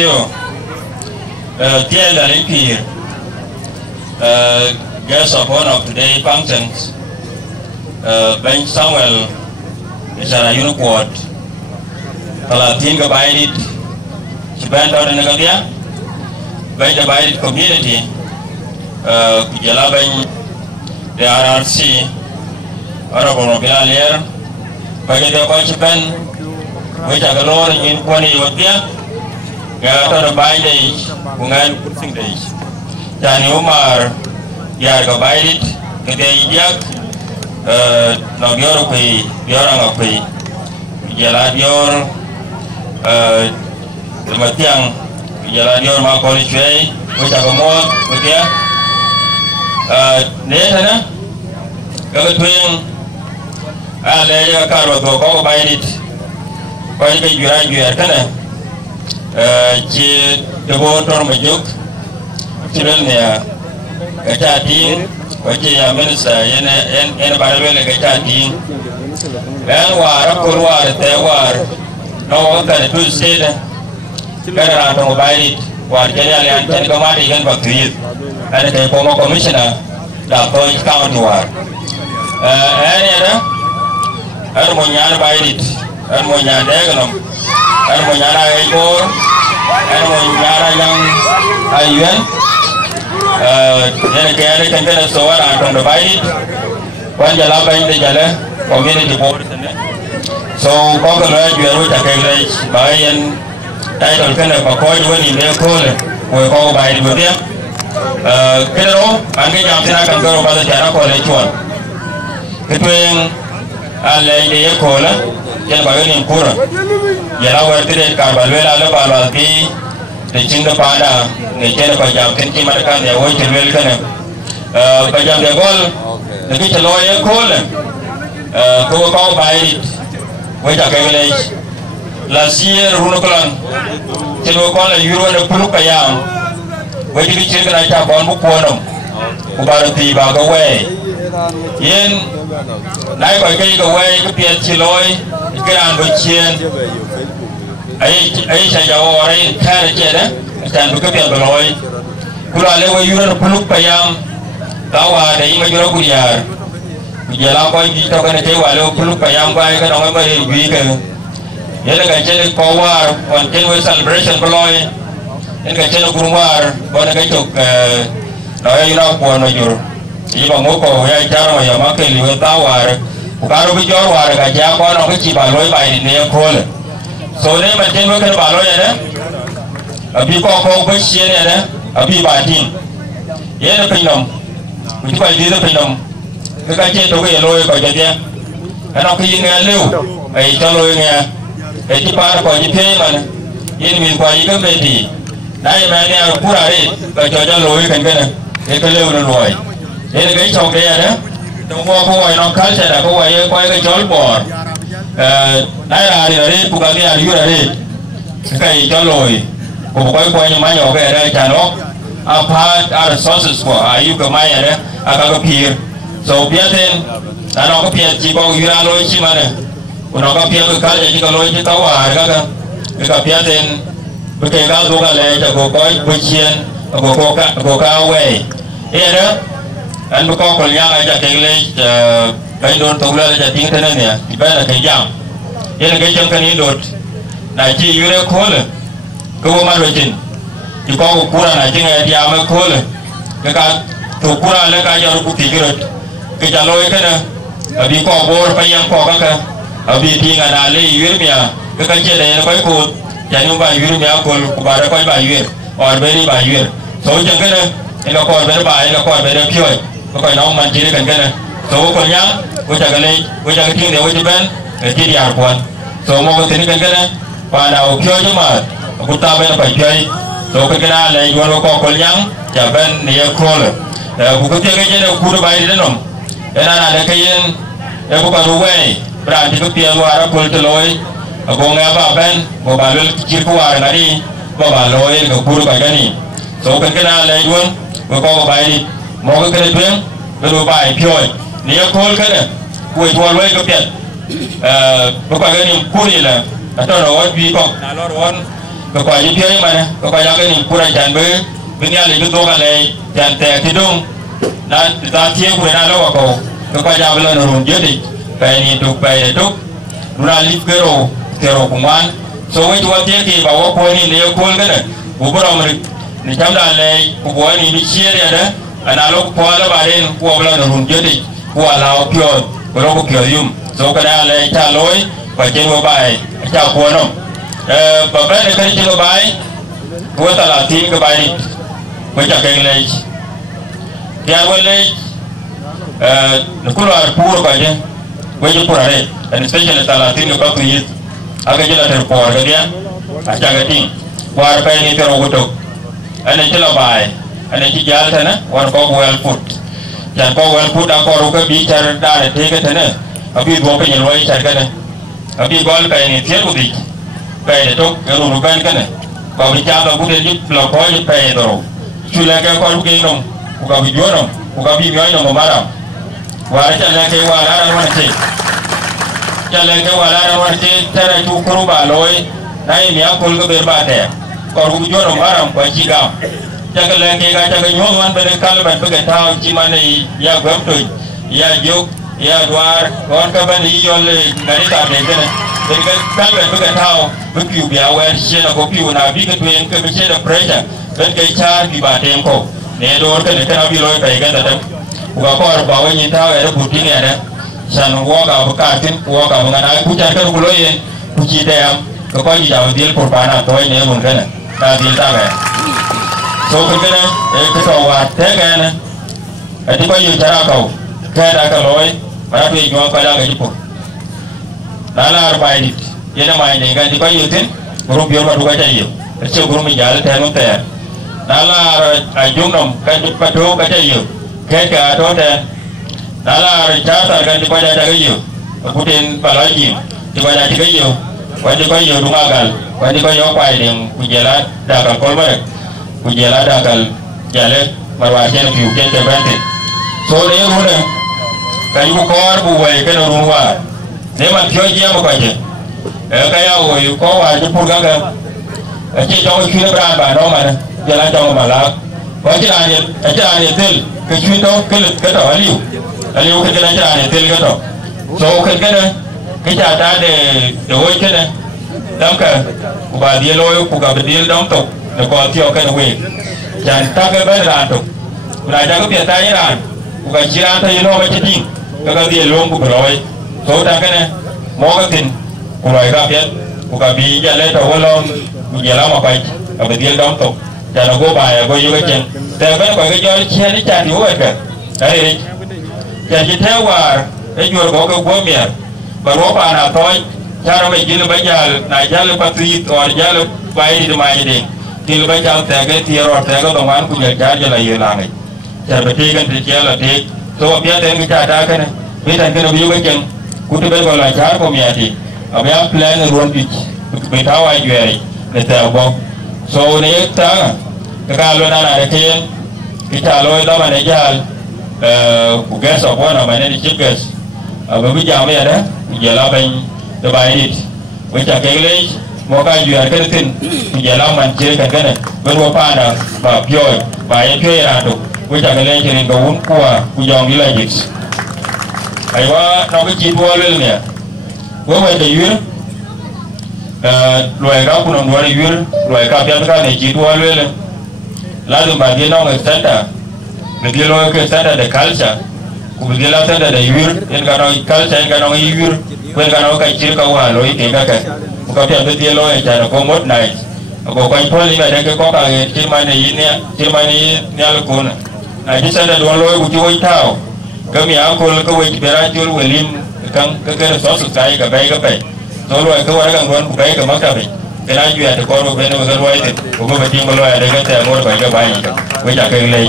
you. Dear Lalipir, guest of honor of today's functions, Ben Samuel, Ishara Uniquad, Palatin Gabaidit, Chiban out in the Gadia, Ben Gabaidit community, Kujalaban, the RRC, Honorable Bilalier, Bagada Bachiban, which are the Lord in Kwani Yodia, Gata Baidage, Ungan Pursing Days, Jani Umar, Yarga Baidit, Kade Nagyoropi, Yorangapi, Yaladior, Matiang, Yaladior Makolichway, which are more with ya. Natana, Gagatwing, Alaya Carlo, go by it. Quite a Jurakana, the water Majuk, Chilenia, Gachati. Wajah minister yang baru lekat di, dan war, tewar, no kan itu sih, kerana orang baik, war jadi alian jadi kemari kan waktu itu, ada kayak pomo komisioner, dapat kawan war, ini ada munyar baik, ada munyar degelom, ada munyar ekor, ada munyar yang ayuan. Jadi kaya kan kena soal antong baik, wan jalan baik di jalan community board sana. So kau kalau jual tak kaya bayan, title kena pakai jual ni dia kol, kau baik betul. Kalau angin jam sana kan kau pada cara kau jual. Itu yang alai dia kol, yang bagai ni kurang. Jalan waktu dia karbal lalu balal di cingga pada. Jadi pajam kenci mereka ni, awak jual kan? Pajam dia gol, tapi kalau yang gol, kau baik, awak tak kaya last year runukalan, kalau kau le euro le puluh kayang, awak jadi cakap nak cakap buku orang, ubar tiba kawai, yen naik kau kawai kepian ciloi, ikan bercian, ay saya jawab orang kaya je dan bekerja berloi. Kalau lewat yuran peluk payam, tahu ada ini major kuriar. Jalan kau ini tahu kan cewa lewat peluk payam kau kan orang beri bikin. Jadi kan cakap power, konten celebration berloi. Ini kan cakap kurumar, kau nak cakap, tahu yuran puan major. Jadi bangun kau ya cara macam makan lewat tawar. Kalau bijak war, kerja kau nak cip baloi bayi ni yang kol. So ni macam mana baloi ada? Abi kau bersih ni ada, abi batin. Ia ada penyom, itu kalau dia ada penyom, kerja tu ke eloi kau jadi, anak kau ini eleu, caloi ni, cipar kau jadi mana, ini min kau ini beti, nai mana pura ni, kau jadi eloi kan kan, eleu eloi. Ini kau cakap dia ada, tunggu kau ini kau saya kau ini jual bor, nai hari hari bukan dia hari hari, kau caloi. Kau yang mana orang ada channel, apa ada sources kau, ayu ke mana ada, agak kepir. So biarin, anak kepir jika yuran loi si mana, anak kepir ke kerja jika loi kita wah, agak biarin, berkegal dua kali, jika kau bercian, kau kawai. Ia ada, anu kau yang aja kegelai, kau don tulah aja tinggal ni ya, ibarat kejam. Ia kejam kan indot, nanti yuran kol. Kau mana macam, jika kau kurang aja dia amat kol, kau kurang le kau jarum putih kerut, kerja loi kan, abi kau bor payang kau kan, abi tinggal ale yurmia, kau kerja dah kau ikut, jangan bayar yurmia kau kubara kau bayar, orang beri bayar, so jangan kan, ini kau beri bayar, kau beri pioi, kau nak manjir kan kan, so kau yang, kau jaga tinggal kau jaga, jadi arpuan, so mau kau tinggal kan, pada pioi cuma. Aku tak boleh pakai, so kita lagi jual kau yang jaban dia kol. Buku tiga je nak guru bayar dia nom. Enak ada kain, aku baru way. Berarti tu tiada luar kol teloi. Aku ngapa ben, aku balul kecil kuar nari, aku baloi aku guru bayar ni. So kita lagi jual, kau bayar. Mau kita jual, baru bayar pioi. Dia kol kan, kau jual way kepiat. Aku bayar ni kuri lah. Atau rawat bikok, nalor wan. ก็กว่าจะเพี้ยมานะก็กว่าจะเป็นผู้ใดจันเบอร์เป็นงานเลยเป็นตัวกันเลยจันแต่ที่ตรงนั้นตาเที่ยวผู้ใดน่าเล่าว่าก็กว่าจะเป็นเรื่องรุ่นเยอะดิไปนี่ทุกไปทุกรุ่นลิฟเกอร์เทโรกุมันโซ่ไว้ตัวเที่ยวที่บอกว่าคนนี้เลี้ยวคนกันเลยบุบเรามันนี่จำได้เลยกูบอกว่านี่มีเชี่ยเลยนะอันนั้นลูกพ่อแล้วบาดเองกูเอาเรื่องรุ่นเยอะดิกูเอาเราเพียวกูเราก็เพียวยุ่มโซ่ก็ได้เลยชาลอยไปเจ้าใบเจ้าควรน้องแบบนั้นในคดีเจ้าใบกูตลาดทีมกับใบนี่ไปจากเองเลยแกวันเลยคุณว่าพูดกันยังไว้จะพูดอะไรอันนี้ special ตลาดทีมกับตัวนี้อาจจะเล่าถึงพอกันเนี่ยอาจารย์ก็ทิ้งว่าไปนี่จะรู้กุตุอันนี้เจ้าใบอันนี้ที่ยาลเท่านั้นวันก็เวลฟุตจันก็เวลฟุตอ่ะก็รู้ก็บีชาร์ได้เท่กันเท่านั้นอภิบัวไปยังรวยชาร์กันนะอภิบัวไปนี่เที่ยวบุตรไปเนี่ยทุกรู้กันกันนะก็วิจารณ์เราพูดเรื่องยุบเราคอยไปตัวช่วยแล้วก็คอยรู้กันน้องกูก็วิจารณ์น้องกูก็วิจารณ์น้องมาแล้วว่าจะเล่นแค่ว่าแล้ววันที่จะเล่นแค่ว่าแล้ววันที่ถ้าได้ทุกครูบาลอยได้เนี่ยคนก็เบิดบาดแต่ก็รู้วิจารณ์น้องมาแล้วไปชี้ก้าวจะกันเล่นแค่การจะกันย้อนวันไปในการแบบเป็นเท้าจีมันในยาเพิ่มตุยยายุกยาดวาร์ก่อนก็เป็นย้อนเลยงานที่ตามเด็กนะเป็นการแบบเป็นเท้าเป็นผิวเบียวเวอร์เชียร์ก็ผิวหนาพิกตัวเองก็ไม่ใช่แบบเพรสอะเป็นการชาร์จบาดเต็มโคเนี่ยโดนกันในขณะที่ลอยไปกันแต่กูก็บอกว่ายินเท้าไอ้เราพูดที่เนี่ยนะฉันว่ากับประกาศขึ้นว่ากับงานอะไรผู้จัดการกูเลยผู้ชี้แจงก็ยิ่งยาวดีลปวดปานตัวเนี่ยเหมือนกันนะตาดีตาแบบโซ่กันนะก็สวัสดิ์แท้กันนะไอ้ที่ก็อยู่ชาร์จเขาแค่ได้ก็ลอยมาพี่ย้อนไปแล้วก็ญี่ปุ่นนั่นแหละไปดิยันทำไมเนี่ยกันที่ก็อยู่ที่กลุ่มเยอะมาดูกันใจอยู่เชื่อกลุ่มมียาแทนนู่นแต่นั่นแหละไอ้ยุ่งน้องกันจุดประตูกันใจอยู่แค่การโทษแทนนั่นแหละชาติกันที่ก็จะได้ก็อยู่พูดถึงปลาไหลยิมที่ก็จะได้ก็อยู่วันที่ก็อยู่ตรงกันวันที่ก็ย้อนไปเนี่ยกุญแจละด่ากันคนไม่กุญแจละด่ากันอย่าเล็กมาว่าเช่นผิวเช่นเจ็บแผลติดโซ่เลี้ยงรู้เลยกันอยู่คอร์บุ้ยกันรู้ว่าเนี่ยมันเที่ยวเยี่ยมมาก่อนเจ้ก็ยังโอ้ยก็ว่าจะพูดกันที่จ้องคิดเรื่องบ้านน้องมันจะล้างจ้องมาแล้วเพราะที่อันนี้เท่ก็คิดต้องก็ต่ออายุขึ้นกันที่อันนี้เท่ก็ต่อโซ่ขึ้นกันเลยที่จะได้เดี๋ยวขึ้นเลยดังกันกูบาดีลอยกูกับดีลดังตกแล้วก็เที่ยวกันเว้ยจันทักกันไปร้านตกรายได้ก็เปลี่ยนใจร้านกูกับชีร้านที่โน้ไม่จริงก็ดีลงกูลอยโซ่ทักกันเลยมองกันทิ้งกูลอยกับเพี้ยนกูกับบีจะเล่นตัวลมกูจะล้างมาไปกับดีลดังตกจะเราgo bài goอยู่กันเจนแต่ก็ไปก็ย้อนเชียร์นี่จ่าอยู่กันกันไอ้จะคิดแท้ว่าไอ้ยัวก็กัวเมียบางวันป่าหน้าถอยชาเราไม่กินเลยไปยาเลยนายยาเลยปัตติต่อยาเลยไปที่มาอย่างนี้กินเลยไปยาแต่ก็ที่รอแต่ก็ต้องวันกูอยากจ่ายจะเลยยังไงจะไปที่กันที่เจ้าละที่ตัวเพี้ยนเต็มก็จ่ายได้กันนะไม่ทันกันเราอยู่กันเจนกูที่ไปก็เลยชาก็มีอะไรเอาไปอัพแพลนรวมปีไปเท้าไอ้ยัวในแต่บอกโซ่เนี่ยตั้งkalau nana kecil kita loy tahu mana jal gas apa namanya di gas bagi jam ya dah jalan pun terbaik ini macam kali moga jual kertin jalan mancir kan berapa ada pioi bayar pioi ada macam kali jadi kawan kuah kujang villages aywa nak kecil boleh ni gua ada yur loy kau pun orang yur loy kau biar kau ni kecil boleh lalu bagi orang extender, bagi orang extender the culture, bagi orang extender the yur, yang kalau culture yang kalau yur, yang kalau kacir kau halau itu enggak kan, bukan dia tu dia orang cara kau mod naik, kau kau impor ni ada ke kau kaya, cuma ni alukun, nah di sana dua loy bujuk tahu, kami aku kau berajul welim, kang kau sosok saya ke baik ke baik, loy kau orang kau baik ke macam ni. Kena juga ada korban yang berluai itu, bukan berarti berluai ada kata orang baik baik, macam kau lagi.